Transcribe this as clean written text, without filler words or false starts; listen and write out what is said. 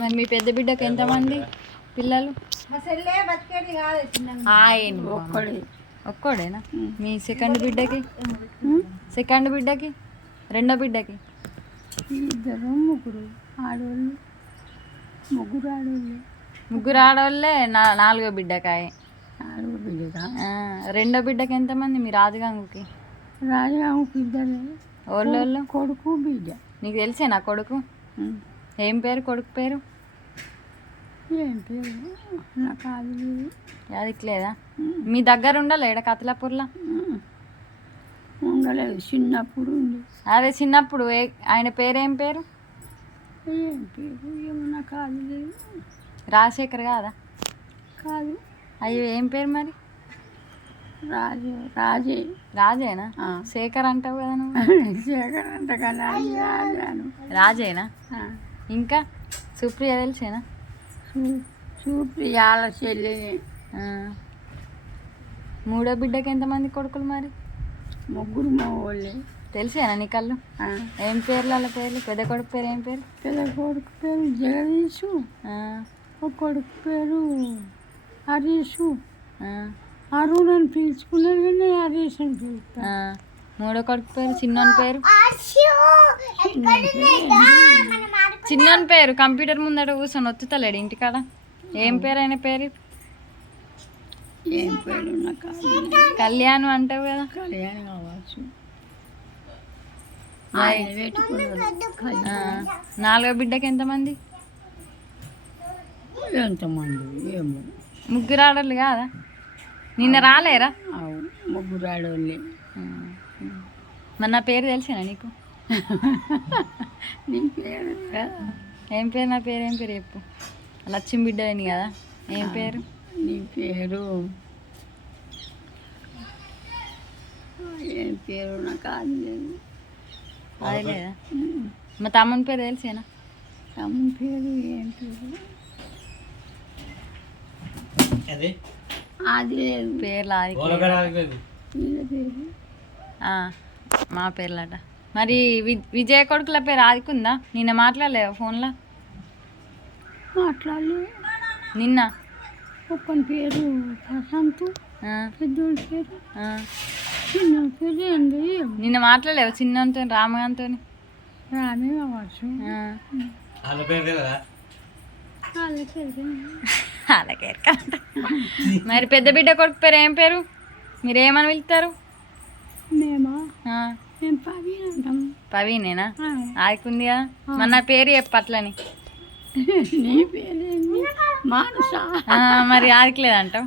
మరి మీ పెద్ద బిడ్డకి ఎంతమంది పిల్లలు? ఒక్కడేనా? మీ సెకండ్ బిడ్డకి రెండో బిడ్డకి? ఇద్దరు ముగ్గురు ఆడవాళ్ళు. ముగ్గురు ఆడవాళ్ళే. నాలుగో బిడ్డకాయ. రెండో బిడ్డకి ఎంతమంది మీ రాజగంగుకి? ఇద్దరు. వాళ్ళు కొడుకు బిడ్డ. నీకు తెలిసేనా కొడుకు? ఏం పేరు కొడుకు పేరు? ఏం పేరు నాకు అది లేదా? మీ దగ్గర ఉండలేడ కతలాపూర్లో? ఉండలేదు, చిన్నప్పుడు అదే చిన్నప్పుడు. ఆయన పేరేం పేరు? ఏం పేరు ఏమన్నా కాదు లేదు. రాజశేఖర్ కాదా? కాదు. అయ్యో ఏం పేరు మరి? రాజేనా? శేఖర్ అంటావు కదా నువ్వు. శేఖర్ అంట కదా, రాజేనా? ఇంకా సుప్రియ తెలిసేనా? సుప్రియాల చెల్లి. మూడో బిడ్డకి ఎంతమంది కొడుకులు మరి? ముగ్గురు మగవాళ్ళే. తెలిసేనా నీ కళ్ళు? ఏం పేర్లు వాళ్ళ పేర్లు? పెద్ద కొడుకు పేరు ఏం పేరు? పెద్ద కొడుకు పేరు జగదీషు. ఒక కొడుకు పేరు హరీషు. అరుణ్ అని పిలుచుకున్నాను కానీ హరీష్ అని పిలుస్తా. మూడో కొడుకు పేరు? చిన్నోని పేరు? చిన్నోని పేరు కంప్యూటర్ ముందట కూర్చొని వచ్చుతలేడు ఇంటికాడ. ఏం పేరు ఆయన పేరు? ఏం పేరు? కళ్యాణ్ అంటావు కదా. కళ్యాణ్ కావచ్చు. నాలుగో బిడ్డకి ఎంతమంది? ఎంతమంది ఏమో. ముగ్గురు ఆడవాళ్ళు కాదా? నిన్న రాలేరా? ముగ్గురు ఆడవాళ్ళే. మరి నా పేరు తెలిసేనా నీకు? నీ పేరు ఏం పేరు? నా పేరు ఏం పేరు చెప్పు. లక్ష్మి బిడ్డని కదా. ఏం పేరు? నీ పేరు ఏం పేరు నాకు అది లేదు. అది లేదా? మా తమ్ముని పేరు తెలిసేనా? తమ్ముని పేరు ఏం పేరు? అది లేదు. పేర్లు మా పేర్లట. మరి విజయ కొడుకుల పేరు ఆదికుందా? నిన్న మాట్లాడలేవా ఫోన్లో? మాట్లాడలేదు. నిన్న ఒక్కని పేరు ప్రశాంత్, పెద్దోడి పేరు, చిన్న పేరు ఏంది? నిన్న మాట్లాడలేవా చిన్నతో రామగాంతో? రామే కావచ్చు. అలాగే. మరి పెద్ద బిడ్డ కొడుకు పేరు ఏం పేరు? మీరు ఏమని పిలుస్తారు? మేమా పవీన్ అంటాం. పవీనేనా? ఆదికుంది కదా. మరి నా పేరు చెప్పట్లని. నీ పేరు మానస. మరి ఆదికలేదంటావు.